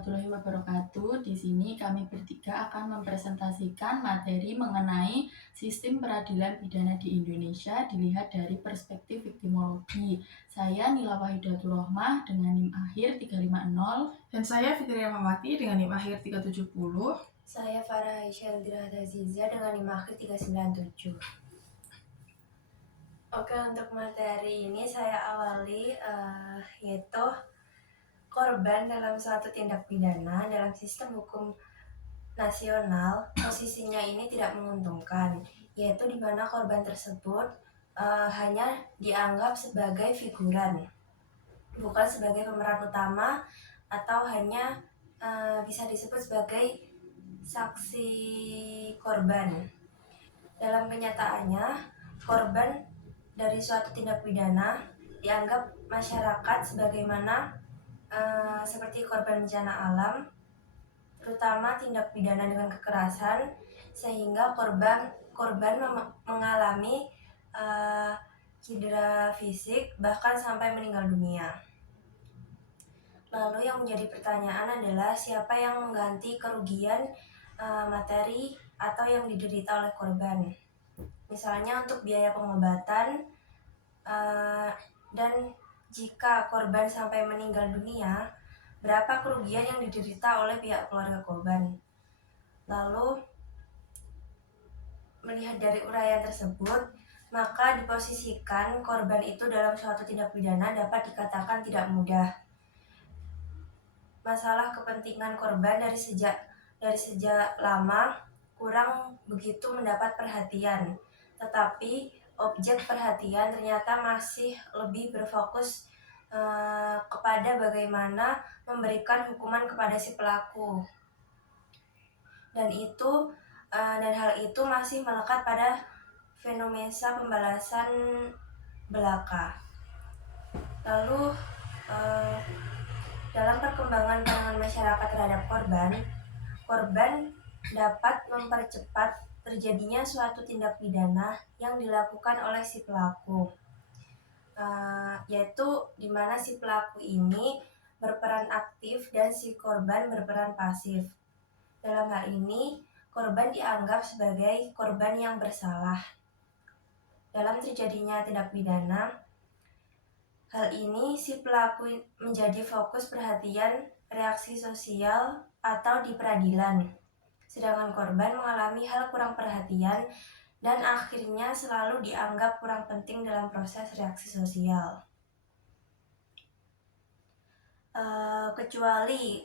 warahmatullahi wabarakatuh. Di sini kami bertiga akan mempresentasikan materi mengenai sistem peradilan pidana di Indonesia dilihat dari perspektif viktimologi. Saya Nila Wahidatul Rohmah dengan NIM akhir 350. Dan saya Fitria Mamati dengan NIM akhir 370. Saya Farah Aisyah Aziza dengan NIM akhir 397. Oke, untuk materi ini saya awali yaitu korban dalam suatu tindak pidana dalam sistem hukum nasional. Posisinya ini tidak menguntungkan, yaitu di mana korban tersebut hanya dianggap sebagai figuran, bukan sebagai pemeran utama, atau hanya bisa disebut sebagai saksi korban. Dalam kenyataannya, korban dari suatu tindak pidana dianggap masyarakat sebagaimana seperti korban bencana alam, terutama tindak pidana dengan kekerasan, sehingga korban mengalami cedera fisik bahkan sampai meninggal dunia. Lalu yang menjadi pertanyaan adalah siapa yang mengganti kerugian materi atau yang diderita oleh korban. Misalnya untuk biaya pengobatan, dan jika korban sampai meninggal dunia, berapa kerugian yang diderita oleh pihak keluarga korban. Lalu melihat dari uraian tersebut, maka diposisikan korban itu dalam suatu tindak pidana dapat dikatakan tidak mudah. Masalah kepentingan korban dari sejak lama kurang begitu mendapat perhatian, tetapi objek perhatian ternyata masih lebih berfokus kepada bagaimana memberikan hukuman kepada si pelaku, dan hal itu masih melekat pada fenomena pembalasan belaka. Lalu dalam perkembangan pandangan masyarakat terhadap korban dapat mempercepat terjadinya suatu tindak pidana yang dilakukan oleh si pelaku, yaitu di mana si pelaku ini berperan aktif dan si korban berperan pasif. Dalam hal ini, korban dianggap sebagai korban yang bersalah. Dalam terjadinya tindak pidana, hal ini si pelaku menjadi fokus perhatian reaksi sosial atau di peradilan, sedangkan korban mengalami hal kurang perhatian dan akhirnya selalu dianggap kurang penting dalam proses reaksi sosial. Kecuali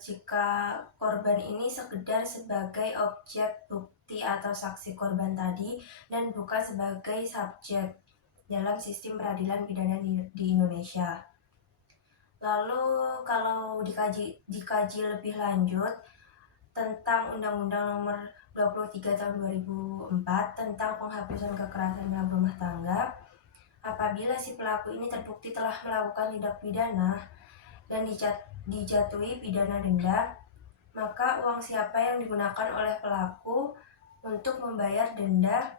jika korban ini sekedar sebagai objek bukti atau saksi korban tadi dan bukan sebagai subjek dalam sistem peradilan pidana di Indonesia. Lalu kalau dikaji lebih lanjut tentang Undang-Undang Nomor 23 Tahun 2004 tentang penghapusan kekerasan dalam rumah tangga, apabila si pelaku ini terbukti telah melakukan tindak pidana dan dijatuhi pidana denda, maka uang siapa yang digunakan oleh pelaku untuk membayar denda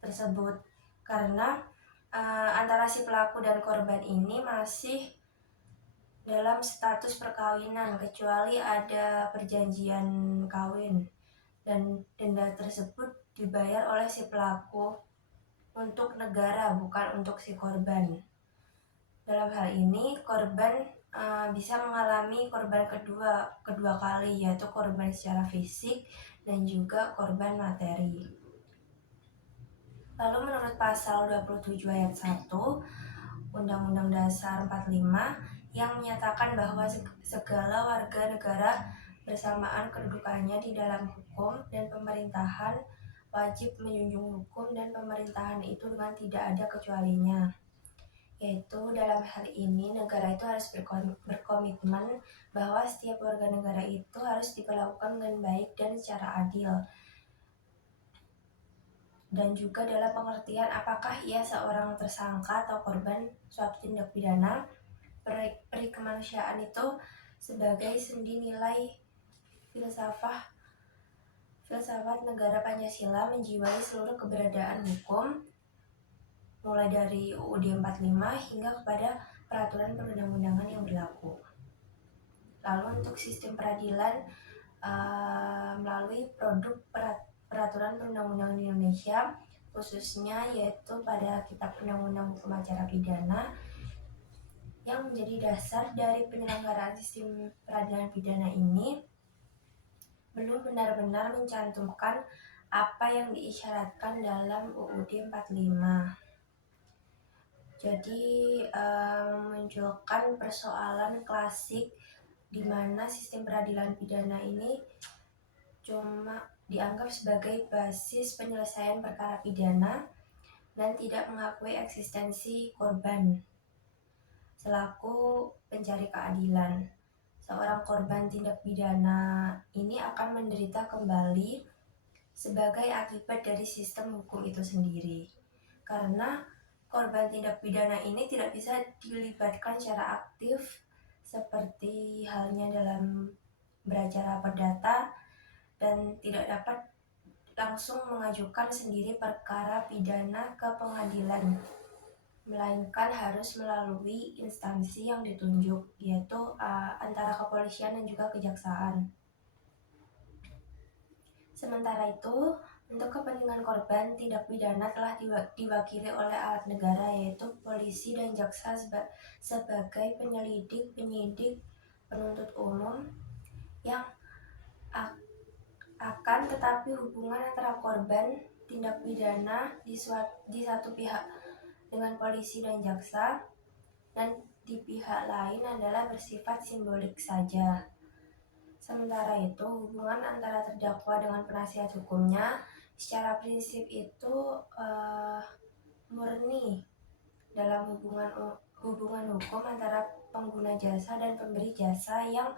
tersebut, karena antara si pelaku dan korban ini masih dalam status perkawinan kecuali ada perjanjian kawin, dan denda tersebut dibayar oleh si pelaku untuk negara, bukan untuk si korban. Dalam hal ini korban bisa mengalami korban kedua kali, yaitu korban secara fisik dan juga korban materi. Lalu menurut pasal 27 ayat 1 Undang-Undang Dasar 45 yang menyatakan bahwa segala warga negara bersamaan kedudukannya di dalam hukum dan pemerintahan wajib menjunjung hukum dan pemerintahan itu dengan tidak ada kecualinya, yaitu dalam hal ini negara itu harus berkomitmen bahwa setiap warga negara itu harus diperlakukan dengan baik dan secara adil, dan juga dalam pengertian apakah ia seorang tersangka atau korban suatu tindak pidana. Peri kemanusiaan itu sebagai sendi nilai filsafat negara Pancasila menjiwai seluruh keberadaan hukum, mulai dari UUD 45 hingga kepada peraturan perundang-undangan yang berlaku. Lalu untuk sistem peradilan melalui produk peraturan perundang-undangan di Indonesia, khususnya yaitu pada Kitab Undang-Undang Hukum Acara Pidana, yang menjadi dasar dari penyelenggaraan sistem peradilan pidana ini belum benar-benar mencantumkan apa yang diisyaratkan dalam UUD 45. Jadi memunculkan persoalan klasik di mana sistem peradilan pidana ini cuma dianggap sebagai basis penyelesaian perkara pidana dan tidak mengakui eksistensi korban selaku pencari keadilan. Seorang korban tindak pidana ini akan menderita kembali sebagai akibat dari sistem hukum itu sendiri. Karena korban tindak pidana ini tidak bisa dilibatkan secara aktif seperti halnya dalam beracara perdata dan tidak dapat langsung mengajukan sendiri perkara pidana ke pengadilan, melainkan harus melalui instansi yang ditunjuk, yaitu antara kepolisian dan juga kejaksaan. Sementara itu, untuk kepentingan korban tindak pidana telah diwakili oleh alat negara, yaitu polisi dan jaksa sebagai penyelidik, penyidik, penuntut umum, yang akan tetapi hubungan antara korban tindak pidana di satu pihak dengan polisi dan jaksa, dan di pihak lain adalah bersifat simbolik saja. Sementara itu, hubungan antara terdakwa dengan penasihat hukumnya secara prinsip itu murni dalam hubungan hukum antara pengguna jasa dan pemberi jasa yang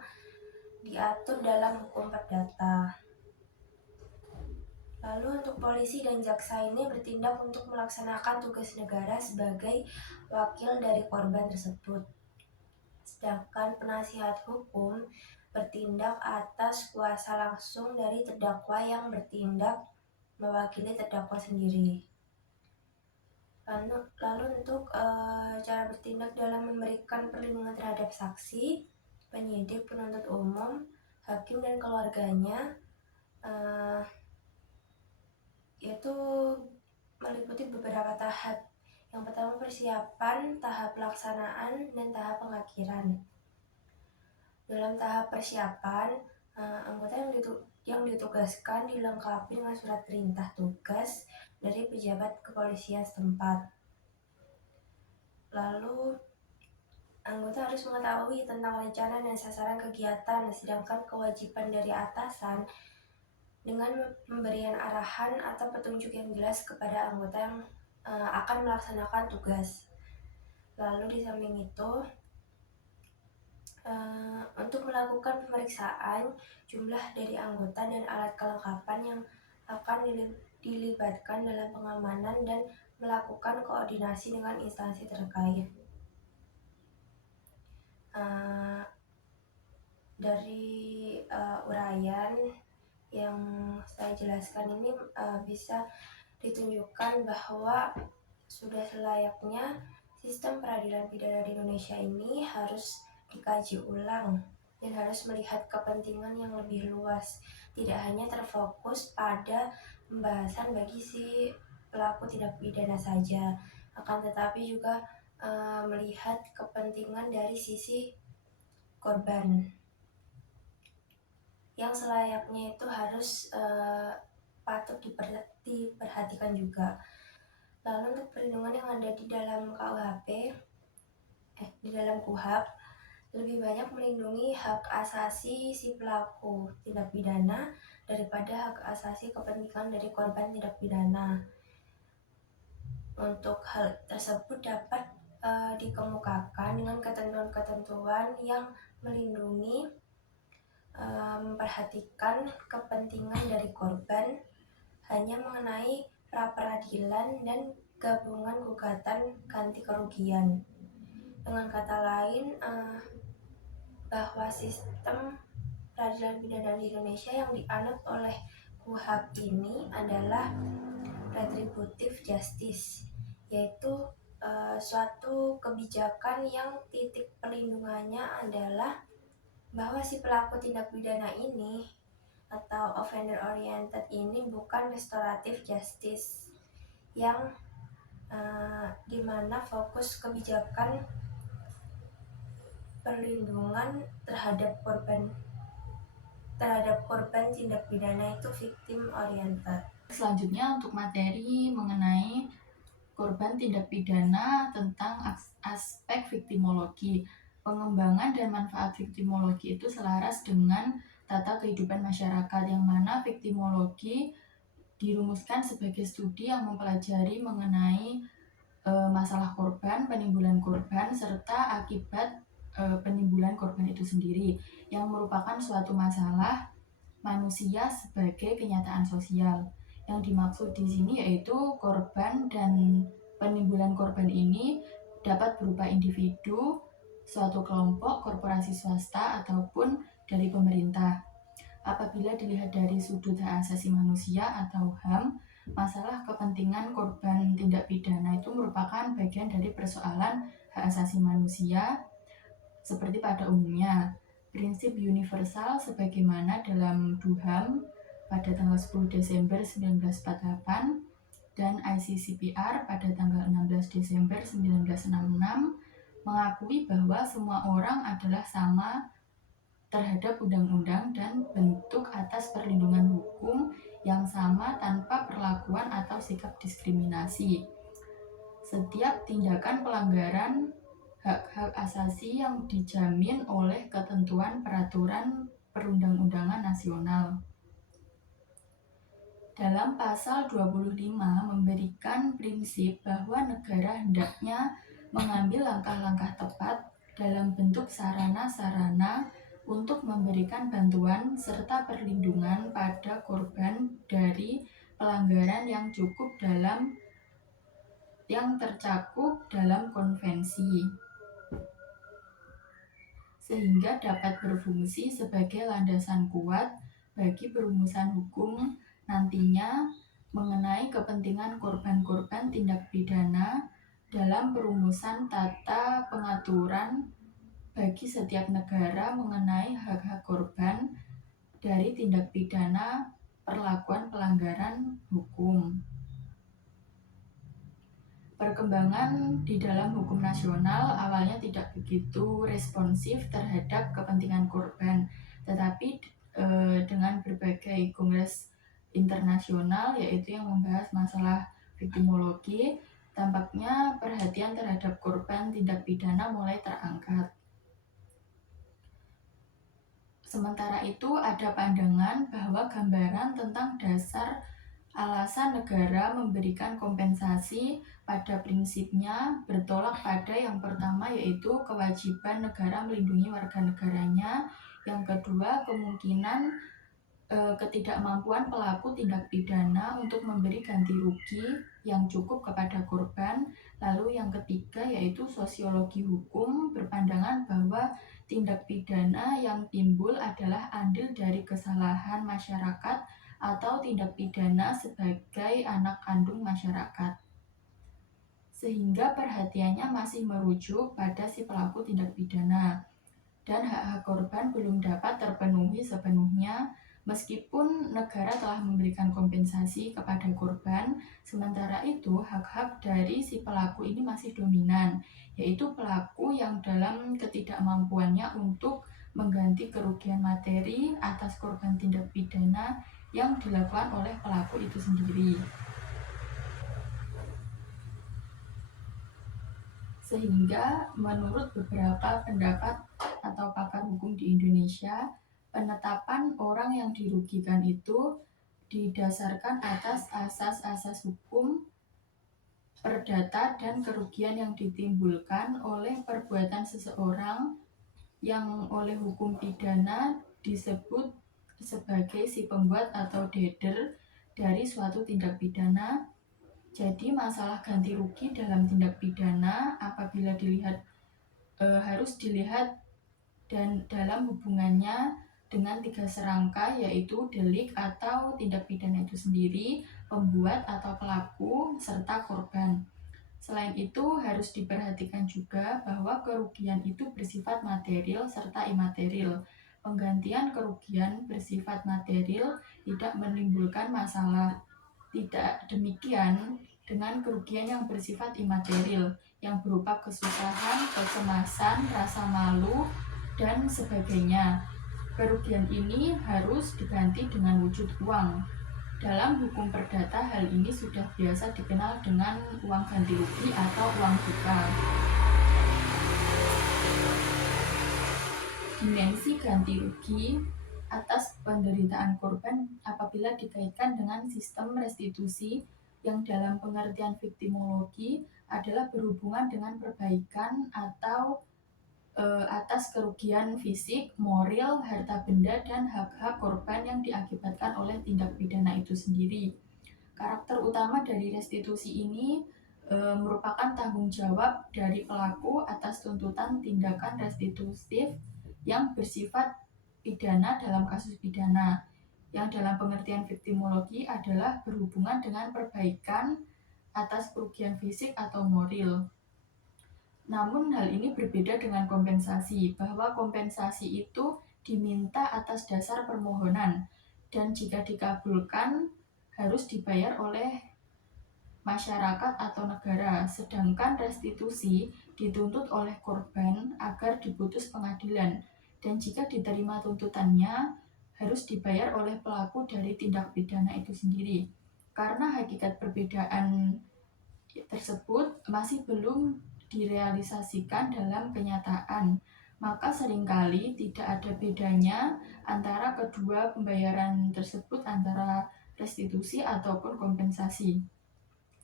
diatur dalam hukum perdata. Lalu untuk polisi dan jaksa ini bertindak untuk melaksanakan tugas negara sebagai wakil dari korban tersebut. Sedangkan penasihat hukum bertindak atas kuasa langsung dari terdakwa yang bertindak mewakili terdakwa sendiri. Lalu untuk cara bertindak dalam memberikan perlindungan terhadap saksi, penyidik, penuntut umum, hakim dan keluarganya, yaitu meliputi beberapa tahap. Yang pertama persiapan, tahap pelaksanaan, dan tahap pengakhiran. Dalam tahap persiapan, anggota yang ditugaskan dilengkapi dengan surat perintah tugas dari pejabat kepolisian setempat. Lalu anggota harus mengetahui tentang rencana dan sasaran kegiatan, sedangkan kewajiban dari atasan dengan pemberian arahan atau petunjuk yang jelas kepada anggota yang akan melaksanakan tugas. Lalu di samping itu, untuk melakukan pemeriksaan, jumlah dari anggota dan alat kelengkapan yang akan dilibatkan dalam pengamanan dan melakukan koordinasi dengan instansi terkait. Dari uraian yang saya jelaskan ini bisa ditunjukkan bahwa sudah selayaknya sistem peradilan pidana di Indonesia ini harus dikaji ulang dan harus melihat kepentingan yang lebih luas, tidak hanya terfokus pada pembahasan bagi si pelaku tindak pidana saja, akan tetapi juga melihat kepentingan dari sisi korban yang selayaknya itu harus patut diperhatikan juga. Lalu untuk perlindungan yang ada di dalam di dalam KUHP lebih banyak melindungi hak asasi si pelaku tindak pidana daripada hak asasi kepentingan dari korban tindak pidana. Untuk hal tersebut dapat dikemukakan dengan ketentuan-ketentuan yang melindungi, memperhatikan kepentingan dari korban hanya mengenai pra-peradilan dan gabungan gugatan ganti kerugian. Dengan kata lain, bahwa sistem peradilan pidana di Indonesia yang dianut oleh KUHP ini adalah retributive justice, yaitu suatu kebijakan yang titik perlindungannya adalah bahwa si pelaku tindak pidana ini atau offender oriented ini bukan restoratif justice yang dimana fokus kebijakan perlindungan terhadap korban tindak pidana itu victim oriented. Selanjutnya untuk materi mengenai korban tindak pidana tentang aspek viktimologi. Pengembangan dan manfaat viktimologi itu selaras dengan tata kehidupan masyarakat, yang mana viktimologi dirumuskan sebagai studi yang mempelajari mengenai masalah korban, penimbulan korban, serta akibat penimbulan korban itu sendiri, yang merupakan suatu masalah manusia sebagai kenyataan sosial. Yang dimaksud di sini yaitu korban dan penimbulan korban ini dapat berupa individu, suatu kelompok, korporasi swasta, ataupun dari pemerintah. Apabila dilihat dari sudut hak asasi manusia atau HAM, masalah kepentingan korban tindak pidana itu merupakan bagian dari persoalan hak asasi manusia seperti pada umumnya. Prinsip universal sebagaimana dalam DUHAM pada tanggal 10 Desember 1948 dan ICCPR pada tanggal 16 Desember 1966 mengakui bahwa semua orang adalah sama terhadap undang-undang dan bentuk atas perlindungan hukum yang sama tanpa perlakuan atau sikap diskriminasi. Setiap tindakan pelanggaran hak-hak asasi yang dijamin oleh ketentuan peraturan perundang-undangan nasional. Dalam pasal 25 memberikan prinsip bahwa negara hendaknya mengambil langkah-langkah tepat dalam bentuk sarana-sarana untuk memberikan bantuan serta perlindungan pada korban dari pelanggaran yang tercakup dalam konvensi, sehingga dapat berfungsi sebagai landasan kuat bagi perumusan hukum nantinya mengenai kepentingan korban-korban tindak pidana dalam perumusan tata pengaturan bagi setiap negara mengenai hak-hak korban dari tindak pidana perlakuan pelanggaran hukum. Perkembangan di dalam hukum nasional awalnya tidak begitu responsif terhadap kepentingan korban, tetapi dengan berbagai kongres internasional yaitu yang membahas masalah viktimologi, tampaknya perhatian terhadap korban tindak pidana mulai terangkat. Sementara itu ada pandangan bahwa gambaran tentang dasar alasan negara memberikan kompensasi pada prinsipnya bertolak pada yang pertama yaitu kewajiban negara melindungi warga negaranya, yang kedua kemungkinan ketidakmampuan pelaku tindak pidana untuk memberi ganti rugi yang cukup kepada korban, lalu yang ketiga yaitu sosiologi hukum berpandangan bahwa tindak pidana yang timbul adalah andil dari kesalahan masyarakat atau tindak pidana sebagai anak kandung masyarakat, sehingga perhatiannya masih merujuk pada si pelaku tindak pidana dan hak-hak korban belum dapat terpenuhi sepenuhnya meskipun negara telah memberikan kompensasi kepada korban. Sementara itu hak-hak dari si pelaku ini masih dominan, yaitu pelaku yang dalam ketidakmampuannya untuk mengganti kerugian materi atas korban tindak pidana yang dilakukan oleh pelaku itu sendiri. Sehingga menurut beberapa pendapat atau pakar hukum di Indonesia, penetapan orang yang dirugikan itu didasarkan atas asas-asas hukum perdata dan kerugian yang ditimbulkan oleh perbuatan seseorang yang oleh hukum pidana disebut sebagai si pembuat atau dader dari suatu tindak pidana. Jadi masalah ganti rugi dalam tindak pidana apabila harus dilihat dan dalam hubungannya dengan tiga serangka, yaitu delik atau tindak pidana itu sendiri, pembuat atau pelaku, serta korban. Selain itu, harus diperhatikan juga bahwa kerugian itu bersifat material serta imaterial. Penggantian kerugian bersifat material tidak menimbulkan masalah. Tidak demikian dengan kerugian yang bersifat imaterial, yang berupa kesusahan, kecemasan, rasa malu, dan sebagainya. Kerugian ini harus diganti dengan wujud uang. Dalam hukum perdata, hal ini sudah biasa dikenal dengan uang ganti rugi atau uang tukar. Dimensi ganti rugi atas penderitaan korban apabila dikaitkan dengan sistem restitusi yang dalam pengertian viktimologi adalah berhubungan dengan perbaikan atau atas kerugian fisik, moral, harta benda, dan hak-hak korban yang diakibatkan oleh tindak pidana itu sendiri. Karakter utama dari restitusi ini merupakan tanggung jawab dari pelaku atas tuntutan tindakan restitutif yang bersifat pidana dalam kasus pidana, yang dalam pengertian viktimologi adalah berhubungan dengan perbaikan atas kerugian fisik atau moral. Namun hal ini berbeda dengan kompensasi, bahwa kompensasi itu diminta atas dasar permohonan dan jika dikabulkan harus dibayar oleh masyarakat atau negara, sedangkan restitusi dituntut oleh korban agar diputus pengadilan dan jika diterima tuntutannya harus dibayar oleh pelaku dari tindak pidana itu sendiri. Karena hakikat perbedaan tersebut masih belum direalisasikan dalam kenyataan, maka seringkali tidak ada bedanya antara kedua pembayaran tersebut, antara restitusi ataupun kompensasi.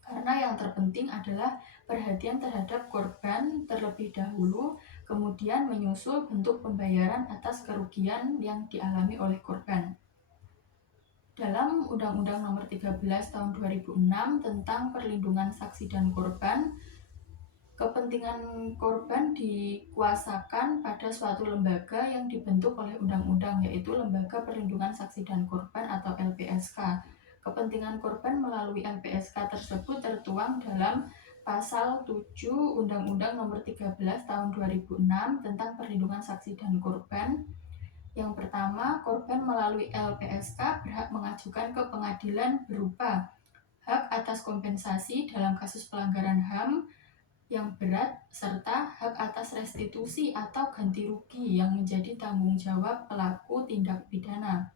Karena yang terpenting adalah perhatian terhadap korban terlebih dahulu, kemudian menyusul bentuk pembayaran atas kerugian yang dialami oleh korban. Dalam Undang-Undang Nomor 13 Tahun 2006 tentang Perlindungan Saksi dan Korban, kepentingan korban dikuasakan pada suatu lembaga yang dibentuk oleh undang-undang, yaitu Lembaga Perlindungan Saksi dan Korban atau LPSK. Kepentingan korban melalui LPSK tersebut tertuang dalam Pasal 7 Undang-Undang Nomor 13 Tahun 2006 tentang Perlindungan Saksi dan Korban. Yang pertama, korban melalui LPSK berhak mengajukan ke pengadilan berupa hak atas kompensasi dalam kasus pelanggaran HAM yang berat, serta hak atas restitusi atau ganti rugi yang menjadi tanggung jawab pelaku tindak pidana.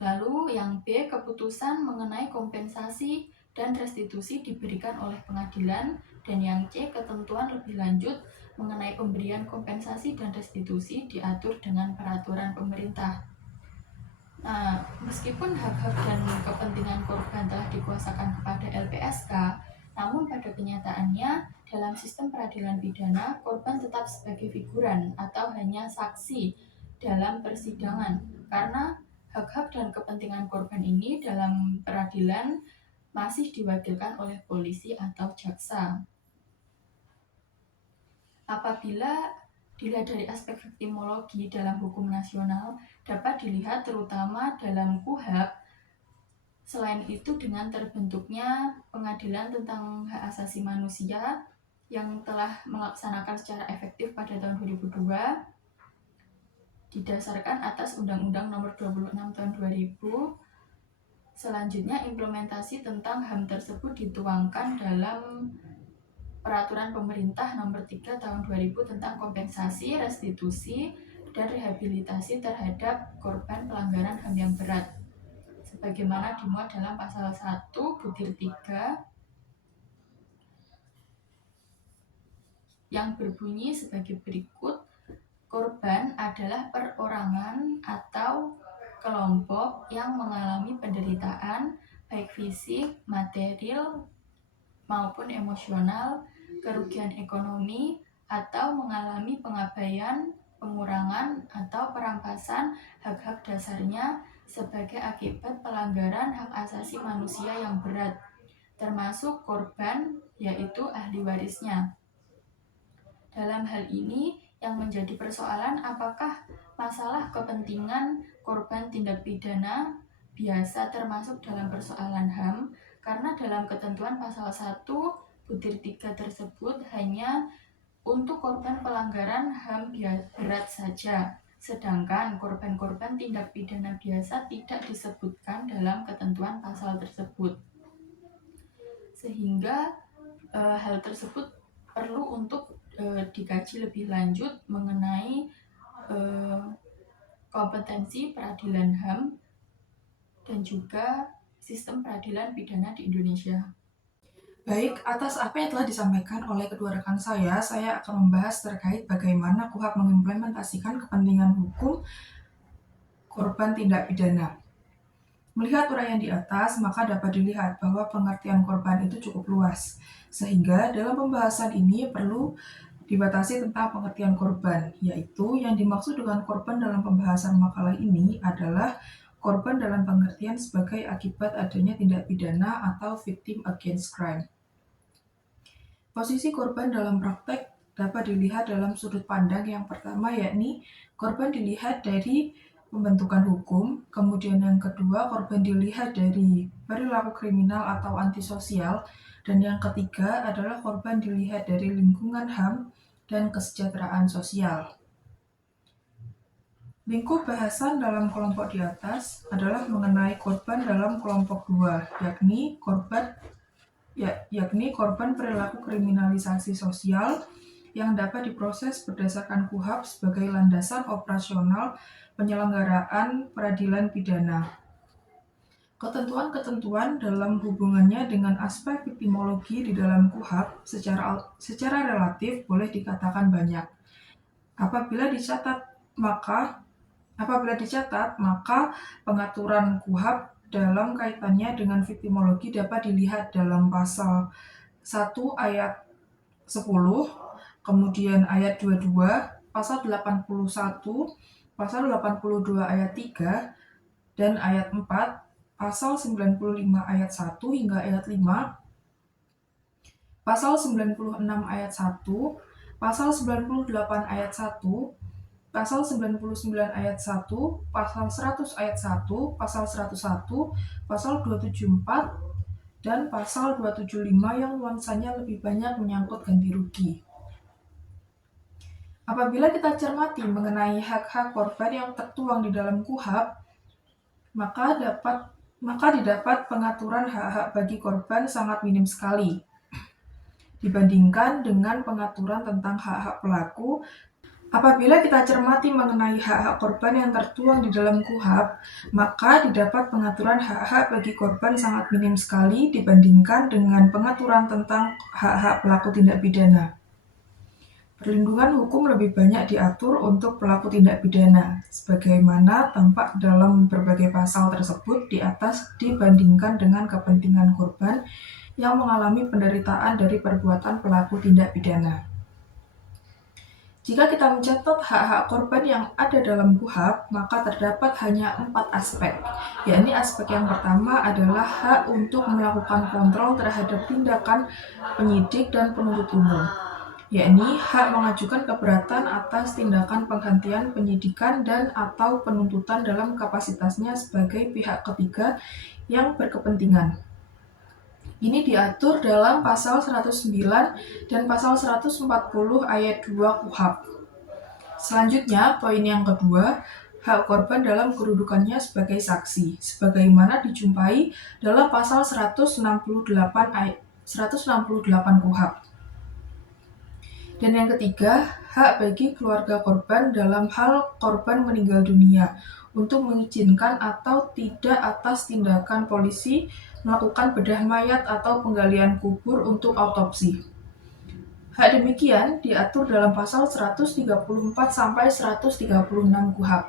Lalu yang B, keputusan mengenai kompensasi dan restitusi diberikan oleh pengadilan, dan yang C, ketentuan lebih lanjut mengenai pemberian kompensasi dan restitusi diatur dengan peraturan pemerintah. Nah, meskipun hak-hak dan kepentingan korban telah dikuasakan kepada LPSK, namun pada kenyataannya dalam sistem peradilan pidana, korban tetap sebagai figuran atau hanya saksi dalam persidangan, karena hak-hak dan kepentingan korban ini dalam peradilan masih diwakilkan oleh polisi atau jaksa. Apabila dilihat dari aspek viktimologi dalam hukum nasional, dapat dilihat terutama dalam KUHP. Selain itu, dengan terbentuknya Pengadilan tentang Hak Asasi Manusia yang telah melaksanakan secara efektif pada tahun 2002, didasarkan atas Undang-Undang Nomor 26 Tahun 2000. Selanjutnya, implementasi tentang HAM tersebut dituangkan dalam Peraturan Pemerintah Nomor 3 Tahun 2000 tentang kompensasi, restitusi, dan rehabilitasi terhadap korban pelanggaran HAM yang berat, sebagaimana dimuat dalam Pasal 1 butir 3 yang berbunyi sebagai berikut. Korban adalah perorangan atau kelompok yang mengalami penderitaan baik fisik, material, maupun emosional, kerugian ekonomi, atau mengalami pengabaian, pengurangan, atau perampasan hak-hak dasarnya sebagai akibat pelanggaran hak asasi manusia yang berat, termasuk korban, yaitu ahli warisnya. Dalam hal ini, yang menjadi persoalan apakah masalah kepentingan korban tindak pidana biasa termasuk dalam persoalan HAM, karena dalam ketentuan pasal 1 butir 3 tersebut hanya untuk korban pelanggaran HAM berat saja, sedangkan korban-korban tindak pidana biasa tidak disebutkan dalam ketentuan pasal tersebut. Sehingga hal tersebut perlu untuk dikaji lebih lanjut mengenai kompetensi peradilan HAM dan juga sistem peradilan pidana di Indonesia. Baik, atas apa yang telah disampaikan oleh kedua rekan saya akan membahas terkait bagaimana KUHP mengimplementasikan kepentingan hukum korban tindak pidana. Melihat uraian di atas, maka dapat dilihat bahwa pengertian korban itu cukup luas, sehingga dalam pembahasan ini perlu dibatasi tentang pengertian korban, yaitu yang dimaksud dengan korban dalam pembahasan makalah ini adalah korban dalam pengertian sebagai akibat adanya tindak pidana atau victim against crime. Posisi korban dalam praktek dapat dilihat dalam sudut pandang yang pertama, yakni korban dilihat dari pembentukan hukum, kemudian yang kedua korban dilihat dari perilaku kriminal atau antisosial, dan yang ketiga adalah korban dilihat dari lingkungan HAM dan kesejahteraan sosial. Lingkup bahasan dalam kelompok di atas adalah mengenai korban dalam kelompok 2, yakni korban perilaku kriminalisasi sosial yang dapat diproses berdasarkan KUHP sebagai landasan operasional penyelenggaraan peradilan pidana. Ketentuan-ketentuan dalam hubungannya dengan aspek victimologi di dalam KUHP secara relatif boleh dikatakan banyak. Apabila dicatat, maka pengaturan KUHP dalam kaitannya dengan victimologi dapat dilihat dalam pasal 1 ayat 10, kemudian ayat 22, pasal 81, pasal 82 ayat 3, dan ayat 4, pasal 95 ayat 1 hingga ayat 5, pasal 96 ayat 1, pasal 98 ayat 1, pasal 99 ayat 1, pasal 100 ayat 1, pasal 101, pasal 274, dan pasal 275 yang nuansanya lebih banyak menyangkut ganti rugi. Apabila kita cermati mengenai hak-hak korban yang tertuang di dalam KUHP, maka didapat pengaturan hak-hak bagi korban sangat minim sekali dibandingkan dengan pengaturan tentang hak-hak pelaku. Apabila kita cermati mengenai hak-hak korban yang tertuang di dalam KUHP, maka didapat pengaturan hak-hak bagi korban sangat minim sekali dibandingkan dengan pengaturan tentang hak-hak pelaku tindak pidana. Perlindungan hukum lebih banyak diatur untuk pelaku tindak pidana, sebagaimana tampak dalam berbagai pasal tersebut di atas dibandingkan dengan kepentingan korban yang mengalami penderitaan dari perbuatan pelaku tindak pidana. Jika kita mencatat hak-hak korban yang ada dalam KUHP, maka terdapat hanya 4 aspek, yakni aspek yang pertama adalah hak untuk melakukan kontrol terhadap tindakan penyidik dan penuntut umum, yakni hak mengajukan keberatan atas tindakan penghentian penyidikan dan atau penuntutan dalam kapasitasnya sebagai pihak ketiga yang berkepentingan. Ini diatur dalam pasal 109 dan pasal 140 ayat 2 KUHP. Selanjutnya, poin yang kedua, hak korban dalam kedudukannya sebagai saksi, sebagaimana dijumpai dalam pasal 168 KUHP. Dan yang ketiga, hak bagi keluarga korban dalam hal korban meninggal dunia untuk mengizinkan atau tidak atas tindakan polisi melakukan bedah mayat atau penggalian kubur untuk autopsi. Hak demikian diatur dalam pasal 134 sampai 136 KUHP.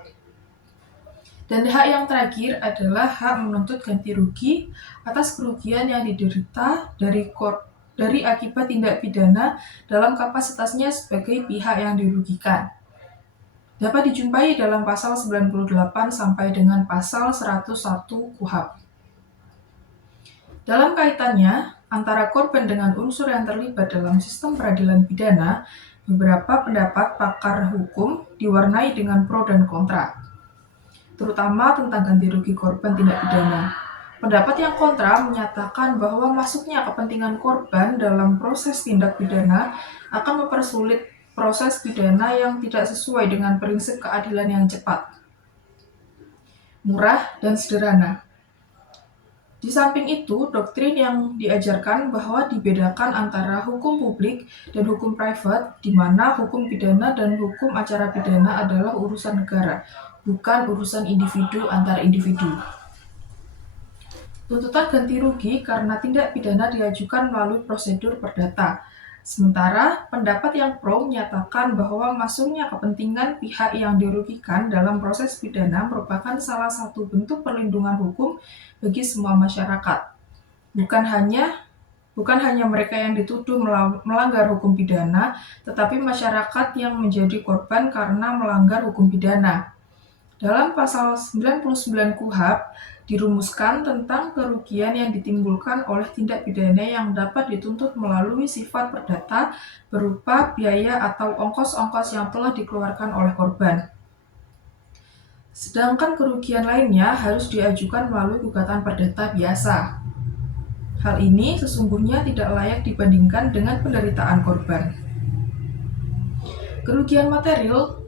Dan hak yang terakhir adalah hak menuntut ganti rugi atas kerugian yang diderita dari akibat tindak pidana dalam kapasitasnya sebagai pihak yang dirugikan. Dapat dijumpai dalam pasal 98 sampai dengan pasal 101 KUHP. Dalam kaitannya antara korban dengan unsur yang terlibat dalam sistem peradilan pidana, beberapa pendapat pakar hukum diwarnai dengan pro dan kontra, terutama tentang ganti rugi korban tindak pidana. Pendapat yang kontra menyatakan bahwa masuknya kepentingan korban dalam proses tindak pidana akan mempersulit proses pidana yang tidak sesuai dengan prinsip keadilan yang cepat, murah, dan sederhana. Di samping itu, doktrin yang diajarkan bahwa dibedakan antara hukum publik dan hukum private, di mana hukum pidana dan hukum acara pidana adalah urusan negara, bukan urusan individu antar individu. Tuntutan ganti rugi karena tindak pidana diajukan melalui prosedur perdata. Sementara pendapat yang pro menyatakan bahwa masuknya kepentingan pihak yang dirugikan dalam proses pidana merupakan salah satu bentuk perlindungan hukum bagi semua masyarakat. Bukan hanya mereka yang dituduh melanggar hukum pidana, tetapi masyarakat yang menjadi korban karena melanggar hukum pidana. Dalam pasal 99 KUHP dirumuskan tentang kerugian yang ditimbulkan oleh tindak pidana yang dapat dituntut melalui sifat perdata berupa biaya atau ongkos-ongkos yang telah dikeluarkan oleh korban. Sedangkan kerugian lainnya harus diajukan melalui gugatan perdata biasa. Hal ini sesungguhnya tidak layak dibandingkan dengan penderitaan korban. Kerugian material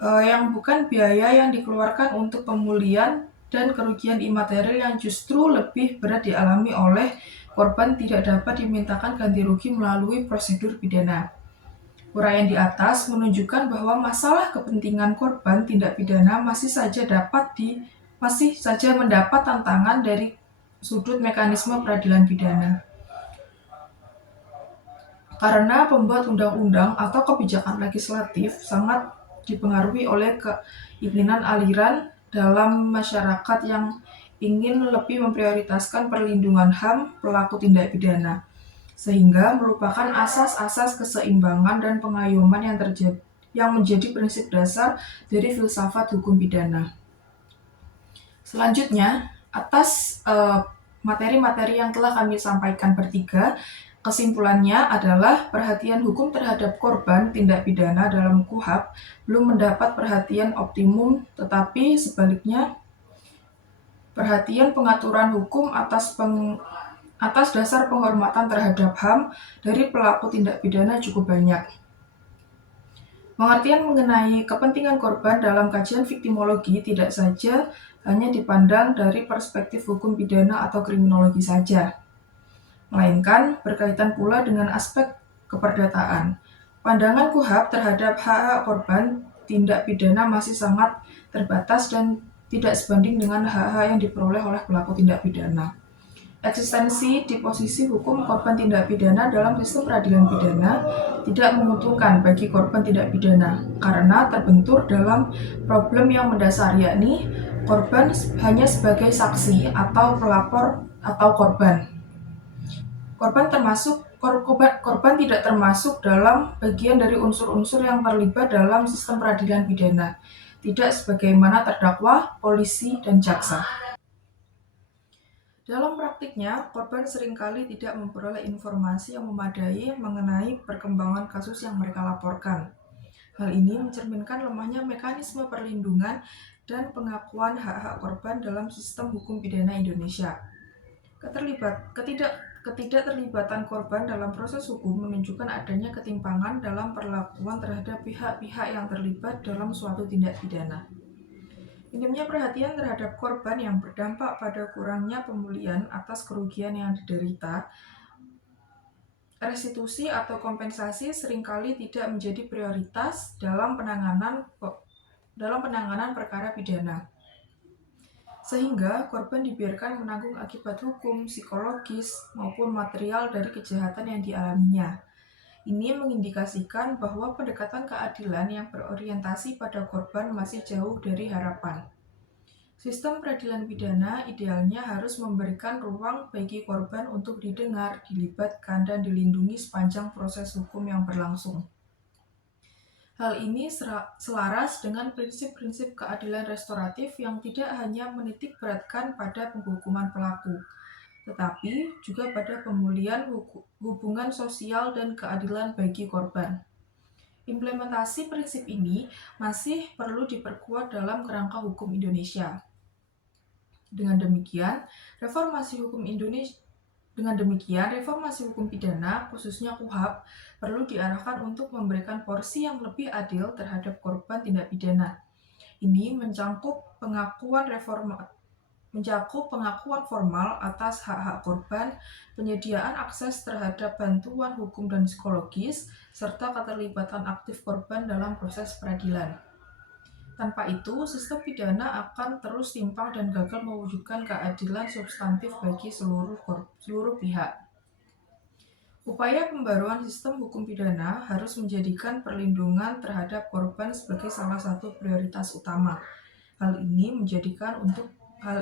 yang bukan biaya yang dikeluarkan untuk pemulihan dan kerugian imaterial yang justru lebih berat dialami oleh korban tidak dapat dimintakan ganti rugi melalui prosedur pidana. Uraian di atas menunjukkan bahwa masalah kepentingan korban tindak pidana masih saja mendapat tantangan dari sudut mekanisme peradilan pidana. Karena pembuat undang-undang atau kebijakan legislatif sangat dipengaruhi oleh keinginan aliran dalam masyarakat yang ingin lebih memprioritaskan perlindungan HAM pelaku tindak pidana, sehingga merupakan asas-asas keseimbangan dan pengayoman yang menjadi prinsip dasar dari filsafat hukum pidana. Selanjutnya, atas materi-materi yang telah kami sampaikan bertiga, kesimpulannya adalah perhatian hukum terhadap korban tindak pidana dalam KUHP belum mendapat perhatian optimum, tetapi sebaliknya perhatian pengaturan hukum atas dasar penghormatan terhadap HAM dari pelaku tindak pidana cukup banyak. Pengertian mengenai kepentingan korban dalam kajian viktimologi tidak saja hanya dipandang dari perspektif hukum pidana atau kriminologi saja, melainkan berkaitan pula dengan aspek keperdataan. Pandangan KUHP terhadap hak-hak korban tindak pidana masih sangat terbatas dan tidak sebanding dengan hak-hak yang diperoleh oleh pelaku tindak pidana. Eksistensi di posisi hukum korban tindak pidana dalam sistem peradilan pidana tidak menguntungkan bagi korban tindak pidana karena terbentur dalam problem yang mendasar, yakni korban hanya sebagai saksi atau pelapor atau korban. Korban tidak termasuk dalam bagian dari unsur-unsur yang terlibat dalam sistem peradilan pidana, tidak sebagaimana terdakwa, polisi, dan jaksa. Dalam praktiknya, korban seringkali tidak memperoleh informasi yang memadai mengenai perkembangan kasus yang mereka laporkan. Hal ini mencerminkan lemahnya mekanisme perlindungan dan pengakuan hak-hak korban dalam sistem hukum pidana Indonesia. Ketidakterlibatan korban dalam proses hukum menunjukkan adanya ketimpangan dalam perlakuan terhadap pihak-pihak yang terlibat dalam suatu tindak pidana. Minimnya perhatian terhadap korban yang berdampak pada kurangnya pemulihan atas kerugian yang diderita. Restitusi atau kompensasi seringkali tidak menjadi prioritas dalam penanganan perkara pidana, sehingga korban dibiarkan menanggung akibat hukum, psikologis, maupun material dari kejahatan yang dialaminya. Ini mengindikasikan bahwa pendekatan keadilan yang berorientasi pada korban masih jauh dari harapan. Sistem peradilan pidana idealnya harus memberikan ruang bagi korban untuk didengar, dilibatkan, dan dilindungi sepanjang proses hukum yang berlangsung. Hal ini selaras dengan prinsip-prinsip keadilan restoratif yang tidak hanya menitik beratkan pada penghukuman pelaku, tetapi juga pada pemulihan hubungan sosial dan keadilan bagi korban. Implementasi prinsip ini masih perlu diperkuat dalam kerangka hukum Indonesia. Dengan demikian, reformasi hukum pidana, khususnya KUHP, perlu diarahkan untuk memberikan porsi yang lebih adil terhadap korban tindak pidana. Ini mencakup pengakuan formal atas hak-hak korban, penyediaan akses terhadap bantuan hukum dan psikologis, serta keterlibatan aktif korban dalam proses peradilan. Tanpa itu, sistem pidana akan terus timpang dan gagal mewujudkan keadilan substantif bagi seluruh pihak. Upaya pembaruan sistem hukum pidana harus menjadikan perlindungan terhadap korban sebagai salah satu prioritas utama. Hal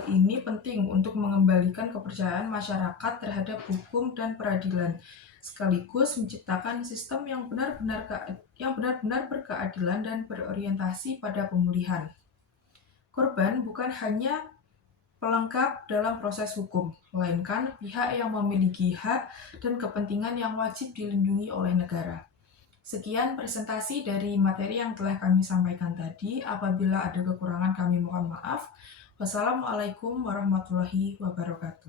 ini penting untuk mengembalikan kepercayaan masyarakat terhadap hukum dan peradilan, sekaligus menciptakan sistem yang benar-benar berkeadilan dan berorientasi pada pemulihan. Korban bukan hanya pelengkap dalam proses hukum, melainkan pihak yang memiliki hak dan kepentingan yang wajib dilindungi oleh negara. Sekian presentasi dari materi yang telah kami sampaikan tadi. Apabila ada kekurangan, kami mohon maaf. Wassalamualaikum warahmatullahi wabarakatuh.